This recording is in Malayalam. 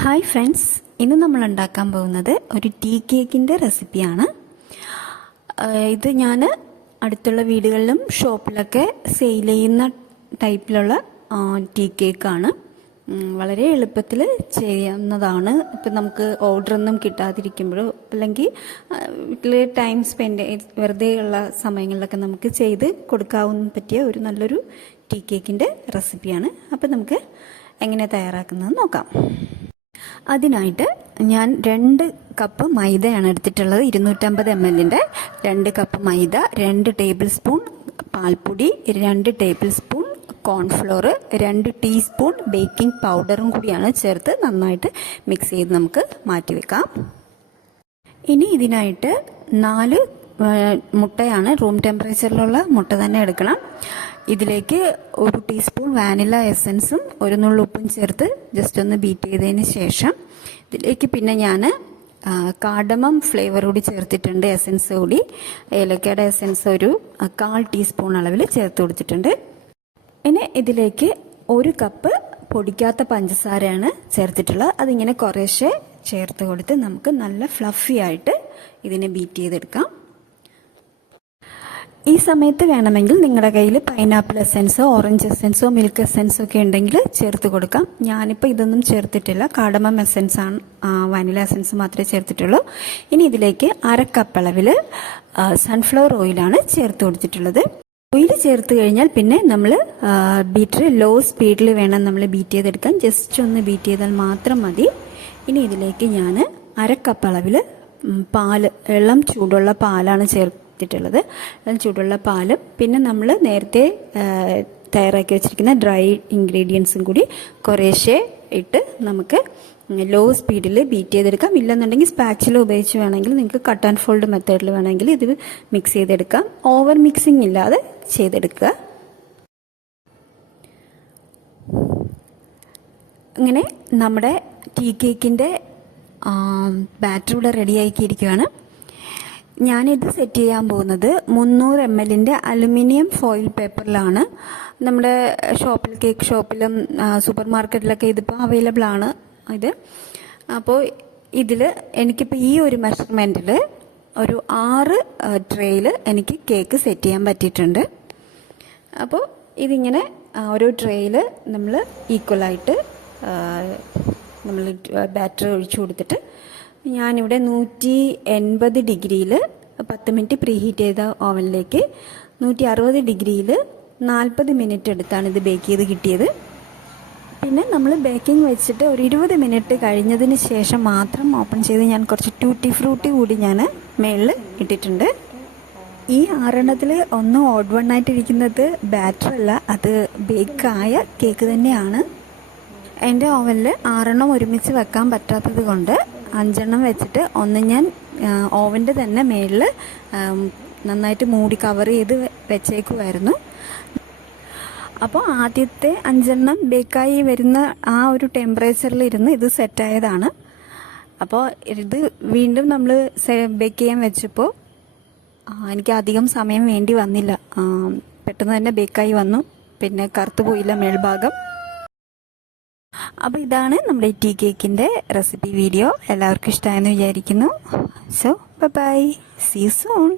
ഹായ് ഫ്രണ്ട്സ്, ഇന്ന് നമ്മൾ ഉണ്ടാക്കാൻ പോകുന്നത് ഒരു ടീ കേക്കിൻ്റെ റെസിപ്പിയാണ്. ഇത് ഞാൻ അടുത്തുള്ള വീടുകളിലും ഷോപ്പിലൊക്കെ സെയിൽ ചെയ്യുന്ന ടൈപ്പിലുള്ള ടീ കേക്കാണ്. വളരെ എളുപ്പത്തിൽ ചെയ്യാവുന്നതാണ്. ഇപ്പം നമുക്ക് ഓർഡറൊന്നും കിട്ടാതിരിക്കുമ്പോഴോ അല്ലെങ്കിൽ വീട്ടിൽ ടൈം സ്പെൻഡ് വെറുതെ ഉള്ള സമയങ്ങളിലൊക്കെ നമുക്ക് ചെയ്ത് കൊടുക്കാവുന്ന പറ്റിയ ഒരു നല്ലൊരു ടീ കേക്കിൻ്റെ റെസിപ്പിയാണ്. അപ്പം നമുക്ക് എങ്ങനെ തയ്യാറാക്കുന്നത് നോക്കാം. അതിനായിട്ട് ഞാൻ 2 കപ്പ് മൈദയാണ് എടുത്തിട്ടുള്ളത്. 250 ml 2 കപ്പ് മൈദ, 2 ടേബിൾ സ്പൂൺ പാൽപ്പൊടി, 2 table spoon cornflour, 2 teaspoon baking പൗഡറും കൂടിയാണ് ചേർത്ത് നന്നായിട്ട് മിക്സ് ചെയ്ത് നമുക്ക് മാറ്റിവെക്കാം. ഇനി ഇതിനായിട്ട് 4 മുട്ടയാണ്. റൂം ടെമ്പറേച്ചറിലുള്ള മുട്ട തന്നെ എടുക്കണം. ഇതിലേക്ക് 1 ടീസ്പൂൺ വാനില എസൻസും 1 നുള്ളു ഉപ്പും ചേർത്ത് ജസ്റ്റ് ഒന്ന് ബീറ്റ് ചെയ്തതിന് ശേഷം ഇതിലേക്ക് പിന്നെ ഞാൻ കാർഡമം ഫ്ലേവർ കൂടി ചേർത്തിട്ടുണ്ട്. എസൻസ് കൂടി, ഏലക്കയുടെ എസൻസ് ഒരു 1/4 ടീസ്പൂൺ അളവിൽ ചേർത്ത് കൊടുത്തിട്ടുണ്ട്. ഇനി ഇതിലേക്ക് 1 കപ്പ് പൊടിക്കാത്ത പഞ്ചസാരയാണ് ചേർത്തിട്ടുള്ളത്. അതിങ്ങനെ കുറേശ്ശെ ചേർത്ത് കൊടുത്ത് നമുക്ക് നല്ല ഫ്ലഫി ആയിട്ട് ഇതിനെ ബീറ്റ് ചെയ്തെടുക്കാം. ഈ സമയത്ത് വേണമെങ്കിൽ നിങ്ങളുടെ കയ്യിൽ പൈനാപ്പിൾ എസൻസോ ഓറഞ്ച് എസൻസോ മിൽക്ക് എസൻസോ ഒക്കെ ഉണ്ടെങ്കിൽ ചേർത്ത് കൊടുക്കാം. ഞാനിപ്പോൾ ഇതൊന്നും ചേർത്തിട്ടില്ല. കാർഡമം എസൻസ് ആണ്, വാനില എസൻസ് മാത്രമേ ചേർത്തിട്ടുള്ളൂ. ഇനി ഇതിലേക്ക് 1/2 കപ്പ് അളവിൽ സൺഫ്ലവർ ഓയിലാണ് ചേർത്ത് കൊടുത്തിട്ടുള്ളത്. ഓയിൽ ചേർത്ത് കഴിഞ്ഞാൽ പിന്നെ നമ്മൾ ബീറ്റർ ലോ സ്പീഡിൽ വേണം നമ്മൾ ബീറ്റ് ചെയ്തെടുക്കാൻ. ജസ്റ്റ് ഒന്ന് ബീറ്റ് ചെയ്താൽ മാത്രം മതി. ഇനി ഇതിലേക്ക് ഞാൻ 1/2 കപ്പ് അളവിൽ പാല്, ഇളം ചൂടുള്ള പാലാണ് ചേർത്തിട്ടുള്ളത്. ഇളം ചൂടുള്ള പാലും പിന്നെ നമ്മൾ നേരത്തെ തയ്യാറാക്കി വെച്ചിരിക്കുന്ന ഡ്രൈ ഇൻഗ്രീഡിയൻസും കൂടി കുറേശ്ശെ ഇട്ട് നമുക്ക് ലോ സ്പീഡിൽ ബീറ്റ് ചെയ്തെടുക്കാം. ഇല്ലെന്നുണ്ടെങ്കിൽ സ്പാച്ചില ഉപയോഗിച്ച് വേണമെങ്കിൽ നിങ്ങൾക്ക് കട്ട് ആൻഡ് ഫോൾഡ് മെത്തേഡിൽ വേണമെങ്കിൽ ഇത് മിക്സ് ചെയ്തെടുക്കാം. ഓവർ മിക്സിംഗ് ഇല്ലാതെ ചെയ്തെടുക്കുക. ഇങ്ങനെ നമ്മുടെ ടീ കേക്കിൻ്റെ ബാറ്റർ ഇവിടെ റെഡിയാക്കിയിരിക്കുകയാണ്. ഞാനിത് സെറ്റ് ചെയ്യാൻ പോകുന്നത് 300 ml അലുമിനിയം ഫോയിൽ പേപ്പറിലാണ്. നമ്മുടെ ഷോപ്പിൽ, കേക്ക് ഷോപ്പിലും സൂപ്പർ മാർക്കറ്റിലൊക്കെ ഇതിപ്പോൾ അവൈലബിൾ ആണ് ഇത്. അപ്പോൾ ഇതിൽ എനിക്കിപ്പോൾ ഈ ഒരു മെഷർമെൻറ്റിൽ ഒരു 6 ട്രേയിൽ എനിക്ക് കേക്ക് സെറ്റ് ചെയ്യാൻ പറ്റിയിട്ടുണ്ട്. അപ്പോൾ ഇതിങ്ങനെ ഓരോ ട്രേയിൽ നമ്മൾ ഈക്വലായിട്ട് നമ്മൾ ബാറ്റർ ഒഴിച്ചു കൊടുത്തിട്ട് ഞാനിവിടെ 180 ഡിഗ്രിയിൽ 10 മിനിറ്റ് പ്രീ ഹീറ്റ് ചെയ്ത ഓവനിലേക്ക് 160 ഡിഗ്രിയിൽ 40 മിനിറ്റ് എടുത്താണ് ഇത് ബേക്ക് ചെയ്ത് കിട്ടിയത്. പിന്നെ നമ്മൾ ബേക്കിംഗ് വെച്ചിട്ട് ഒരു 20 മിനിറ്റ് കഴിഞ്ഞതിന് ശേഷം മാത്രം ഓപ്പൺ ചെയ്ത് ഞാൻ കുറച്ച് ട്യൂട്ടി ഫ്രൂട്ടി കൂടി ഞാൻ മേളിൽ ഇട്ടിട്ടുണ്ട്. ഈ 6 ഒന്ന് ഓഡ് വൺ ആയിട്ടിരിക്കുന്നത് ബാറ്റർ അല്ല, അത് ബേക്കായ കേക്ക് തന്നെയാണ്. എൻ്റെ ഓവനിൽ 6 ഒരുമിച്ച് വെക്കാൻ പറ്റാത്തത് കൊണ്ട് 5 വെച്ചിട്ട് ഒന്ന് ഞാൻ ഓവൻ്റെ തന്നെ മേളിൽ നന്നായിട്ട് മൂടി കവർ ചെയ്ത് വെച്ചേക്കുമായിരുന്നു. അപ്പോൾ ആദ്യത്തെ 5 ബേക്കായി വരുന്ന ആ ഒരു ടെമ്പറേച്ചറിലിരുന്ന് ഇത് സെറ്റായതാണ്. അപ്പോൾ ഇത് വീണ്ടും നമ്മൾ ബേക്ക് ചെയ്യാൻ വെച്ചപ്പോൾ എനിക്ക് അധികം സമയം വേണ്ടി വന്നില്ല. പെട്ടെന്ന് തന്നെ ബേക്കായി വന്നു. പിന്നെ കറുത്തു പോയില്ല മേൽഭാഗം. അപ്പോൾ ഇതാണ് നമ്മുടെ ടീ കേക്കിൻ്റെ റെസിപ്പി വീഡിയോ. എല്ലാവർക്കും ഇഷ്ടമായെന്ന് വിചാരിക്കുന്നു. So bye, see you soon.